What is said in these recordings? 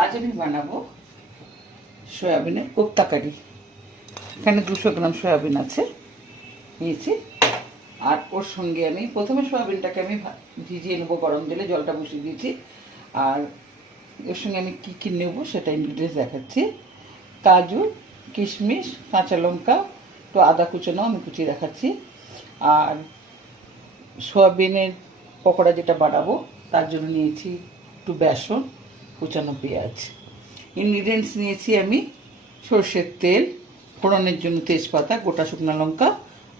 আজ আমি বানাবো সয়াবিনের কোপ্তা কারি। এখানে দুশো গ্রাম সয়াবিন আছে, নিয়েছি। আর ওর সঙ্গে আমি প্রথমে সয়াবিনটাকে আমি ভিজিয়ে নেব গরম জলে, জলটা বসিয়ে দিয়েছি। আর এর সঙ্গে আমি কী কী নেব সেটা ইনগ্রিডিয়েন্টস দেখাচ্ছি। কাজু, কিশমিশ, কাঁচা লঙ্কা তো আদা কুচানো আমি কুচিয়ে দেখাচ্ছি। আর সোয়াবিনের পকোড়া যেটা বানাবো, তার জন্য নিয়েছি একটু বেসন। কুচানো পেঁয়াজ ইনগ্রিডিয়েন্টস নিয়েছি আমি সর্ষের তেল, ফোড়নের জন্য তেজপাতা, গোটা শুকনো লঙ্কা,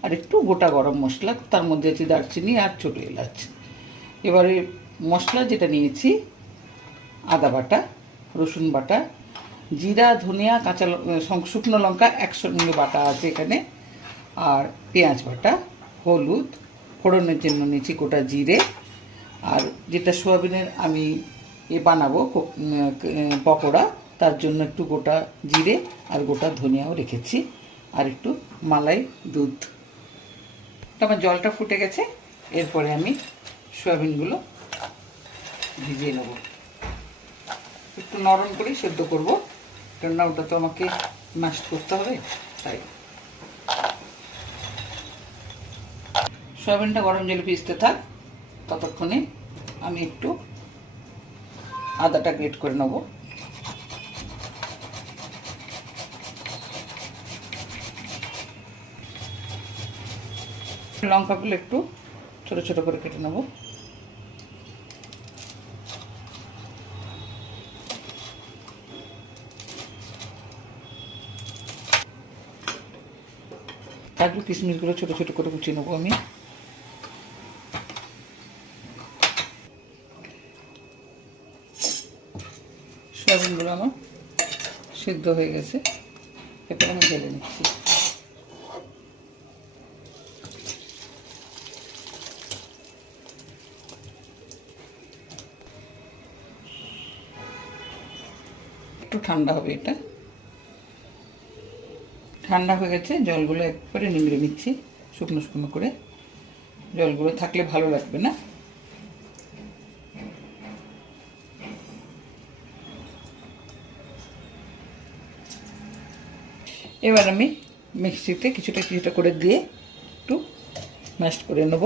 আর একটু গোটা গরম মশলা, তার মধ্যে আছে দারচিনি আর ছোটো এলাচ। এবারে মশলা যেটা নিয়েছি, আদা বাটা, রসুন বাটা, জিরা, ধনিয়া, কাঁচা শুকনো লঙ্কা একসঙ্গে বাটা আছে এখানে, আর পেঁয়াজ বাটা, হলুদ, ফোড়নের জন্য নিয়েছি গোটা জিরে, আর যেটা সোয়াবিনের আমি এ বানাবো পকোড়া। তার জন্য একটু গোটা জিরে আর গোটা ধনিয়াও রেখেছি। আর একটু মালাই দুধ। আমার জলটা ফুটে গেছে। এরপরে আমি সয়াবিনগুলো ভিজিয়ে নেব। একটু নরম করেই সেদ্ধ করব। কেননা ওটা তো আমাকে ম্যাশ করতে হবে, তাই। সয়াবিনটা গরম জলে ভিজতে থাক। ততক্ষণে আমি একটু আদাটা গ্রেট করে নেব। লঙ্কাগুলো একটু ছোট ছোট করে কেটে নেব। কাজু কিশমিশগুলো ছোট ছোট করে কুচিয়ে নেব আমি সয়াবিনগুলো আমার সিদ্ধ হয়ে গেছে। এরপর আমি ঢেলে নিচ্ছি। একটু ঠান্ডা হবে এটা। ঠান্ডা হয়ে গেছে, জলগুলো একবারে নিংড়ে নিচ্ছি, শুকনো শুকনো করে। জলগুলো থাকলে ভালো লাগবে না। এবার আমি মিক্সিতে কিছুটা কিছুটা করে দিয়ে একটু ম্যাশ করে নেব।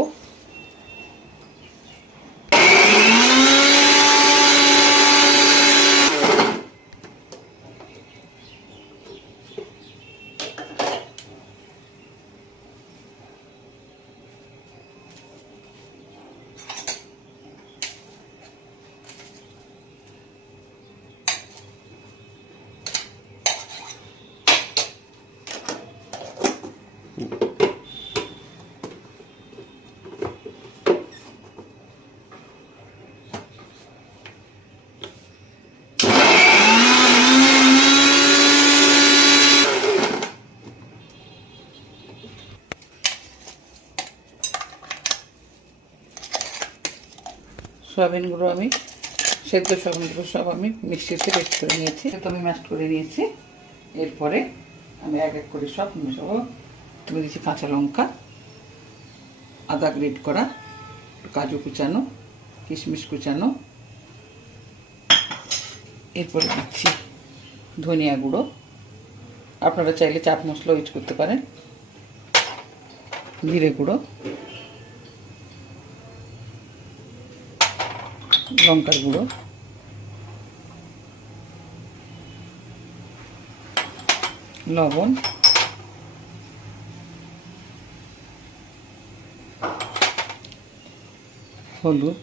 সয়াবিনগুলো আমি, সেদ্ধ সয়াবিনগুলো সব আমি মিক্সিতে পেস্ট করে নিয়েছি। তো আমি ম্যাশ করে নিয়েছি। এরপরে আমি এক এক করে সব মেশাবো। তুলে দিয়েছি কাঁচা লঙ্কা, আদা গ্রেট করা, কাজু কুচানো, কিশমিশ কুচানো। এরপরে দিচ্ছি ধনিয়া গুঁড়ো। আপনারা চাইলে চাট মশলা ইউজ করতে পারেন। জিরে গুঁড়ো। লঙ্কার গুঁড়ো। লবণ। হলুদ।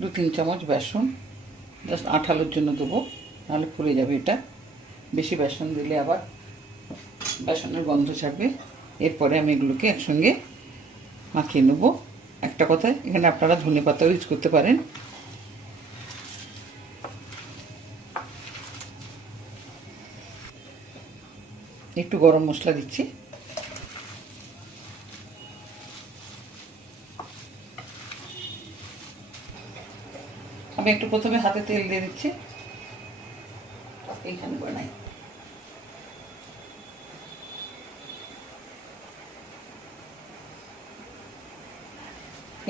দু তিন চামচ বেসন। জাস্ট আঠালোর জন্য দেবো, নাহলে ফুলে যাবে এটা। বেশি বেসন দিলে আবার বেসনের গন্ধ ছাড়বে। এরপরে আমি এগুলোকে একসঙ্গে মাখিয়ে নেব। একটা কথা এখানে আপনারা ধনে পাতাও ইউজ করতে পারেন। একটু গরম মশলা দিচ্ছি। আমি একটু প্রথমে হাতে তেল দিয়ে দিচ্ছি। এইখানে বানাই।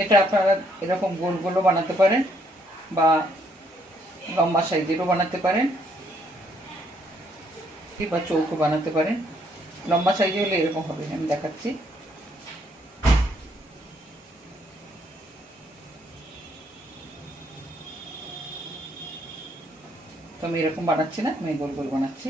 এটা আপনারা এরকম গোল গোলও বানাতে পারেন বা লম্বা সাইজেরও বানাতে পারেন বা চৌকো বানাতে পারেন। লম্বা সাইজে হলে এরকম হবে, আমি দেখাচ্ছি। তো আমি এরকম বানাচ্ছি না, আমি গোল গোল বানাচ্ছি।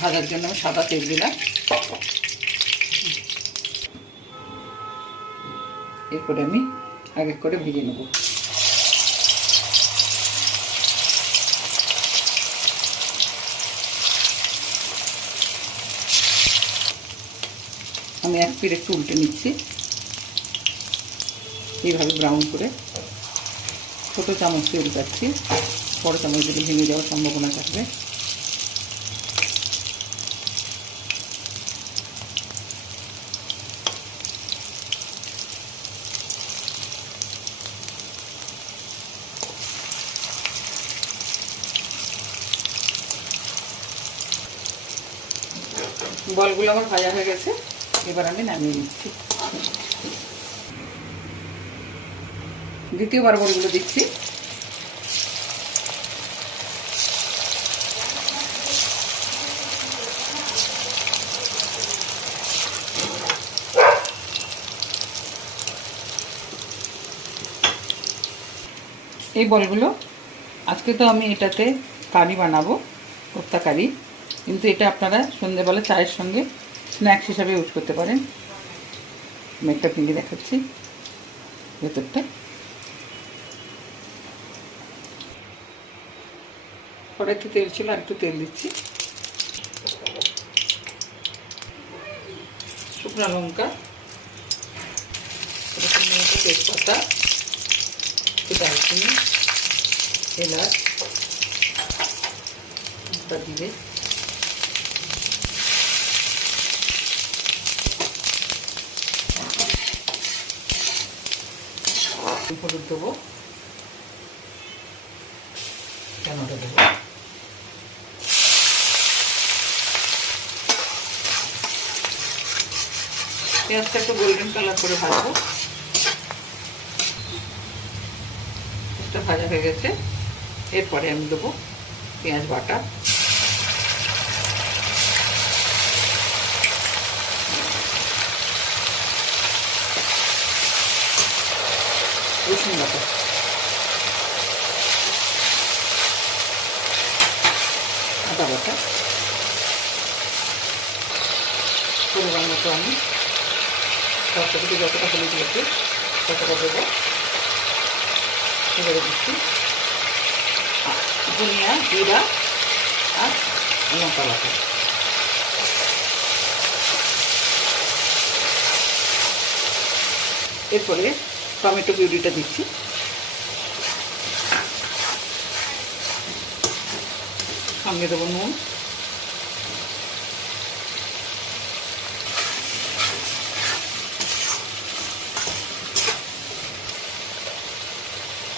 ভাজার জন্য সাদা তেল দিলাম। এরপরে আমি আগে করে ভেজে নেব। আমি এক পিঠ একটু উল্টে নিচ্ছি। এইভাবে ব্রাউন করে ছোটো চামচ দিয়ে উল্টাচ্ছি। বড় চামচ দিলে ভেঙে যাওয়ার সম্ভাবনা থাকবে বলগুলো আমার ভাজা হয়ে গেছে। এবার আমি নামিয়ে নিচ্ছি। দ্বিতীয়বার বলগুলো দিচ্ছি। এই বলগুলো, আজকে তো আমি এটাতে কারি বানাবো, কোপ্তা কারি। কিন্তু এটা আপনারা সন্ধ্যেবেলা চায়ের সঙ্গে স্ন্যাক্স হিসাবে ইউজ করতে পারেন। আমি একটা ভেঙে দেখাচ্ছি ভেতরটা। কড়াইতে তেল ছিল, আর একটু তেল দিচ্ছি। শুকনো লঙ্কা তেজপাতা দারচিনি, এলাচ দিয়ে হলুদ দেবো টমেটো দেবো? পেঁয়াজটা একটু গোল্ডেন কালার করে ভাজবো। পেঁয়াজটা ভাজা হয়ে গেছে। এরপরে আমি দেবো পেঁয়াজ বাটা। রসুন বাটা আদা বাটা পরিমাণ মতো আমি তরকারিতে যতটা হলুদ দিয়েছি ততটা দেবো এবারে দিচ্ছি ধনিয়া জিরা আর লঙ্কা বাটা এরপরে টমেটো পিউরিটা দিচ্ছি। সঙ্গে দেবো নুন।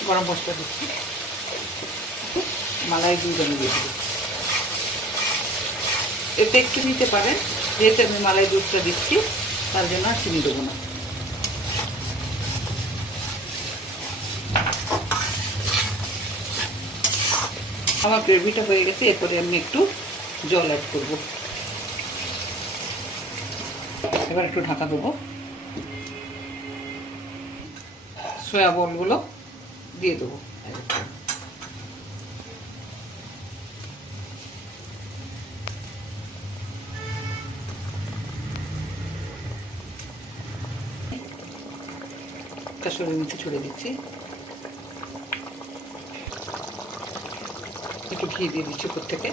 গরম মশলা দিচ্ছি। মালাই দুধ আমি দিয়ে এতে একটু নিতে পারেন, যেহেতু আমি মালাই দুধটা দিচ্ছি, তার জন্য আর চিনি দেবো না। আমার গ্রেভিটা হয়ে গেছে, এরপরে আমি একটু জল অ্যাড করব। এবার একটু ঢাকা দেবো। সয়া বলগুলো দিয়ে দেবো। কাসুরি মেথি ছড়িয়ে দিচ্ছি একটু ঘি দিয়ে দিচ্ছি উপর থেকে।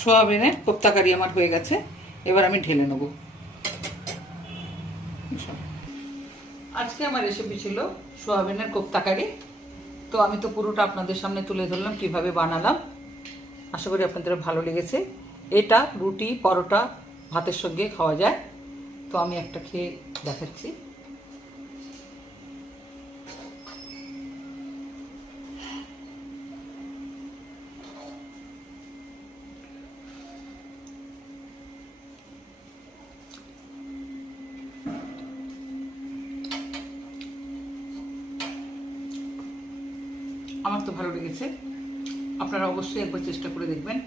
সোয়াবিনের কোপ্তা কারি আমার হয়ে গেছে। এবার আমি ঢেলে নেব। আজকে আমার রেসিপি ছিল সোয়াবিনের কোপ্তা কারি তো আমি তো পুরোটা আপনাদের সামনে তুলে ধরলাম, কীভাবে বানালাম। আশা করি আপনাদের ভালো লেগেছে। এটা রুটি, পরোটা, ভাতের সঙ্গে খাওয়া যায়। তো আমি একটা খেয়ে দেখাচ্ছি। আমার তো ভালো লেগেছে। আপনারা অবশ্যই একবার চেষ্টা করে দেখবেন।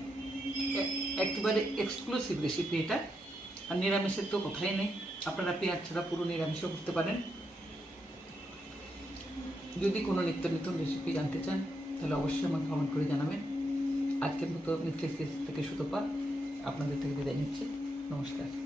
একেবারে এক্সক্লুসিভ রেসিপি এটা। আর নিরামিষের তো কথাই নেই। আপনারা পেঁয়াজ ছাড়া পুরো নিরামিষও করতে পারেন। যদি কোনো নিত্য নতুন রেসিপি জানতে চান, তাহলে অবশ্যই আমাকে কমেন্ট করে জানাবেন। আজকের মতো নিত্য থেকে সুতপা আপনাদের থেকে বিদায় নিচ্ছি। নমস্কার।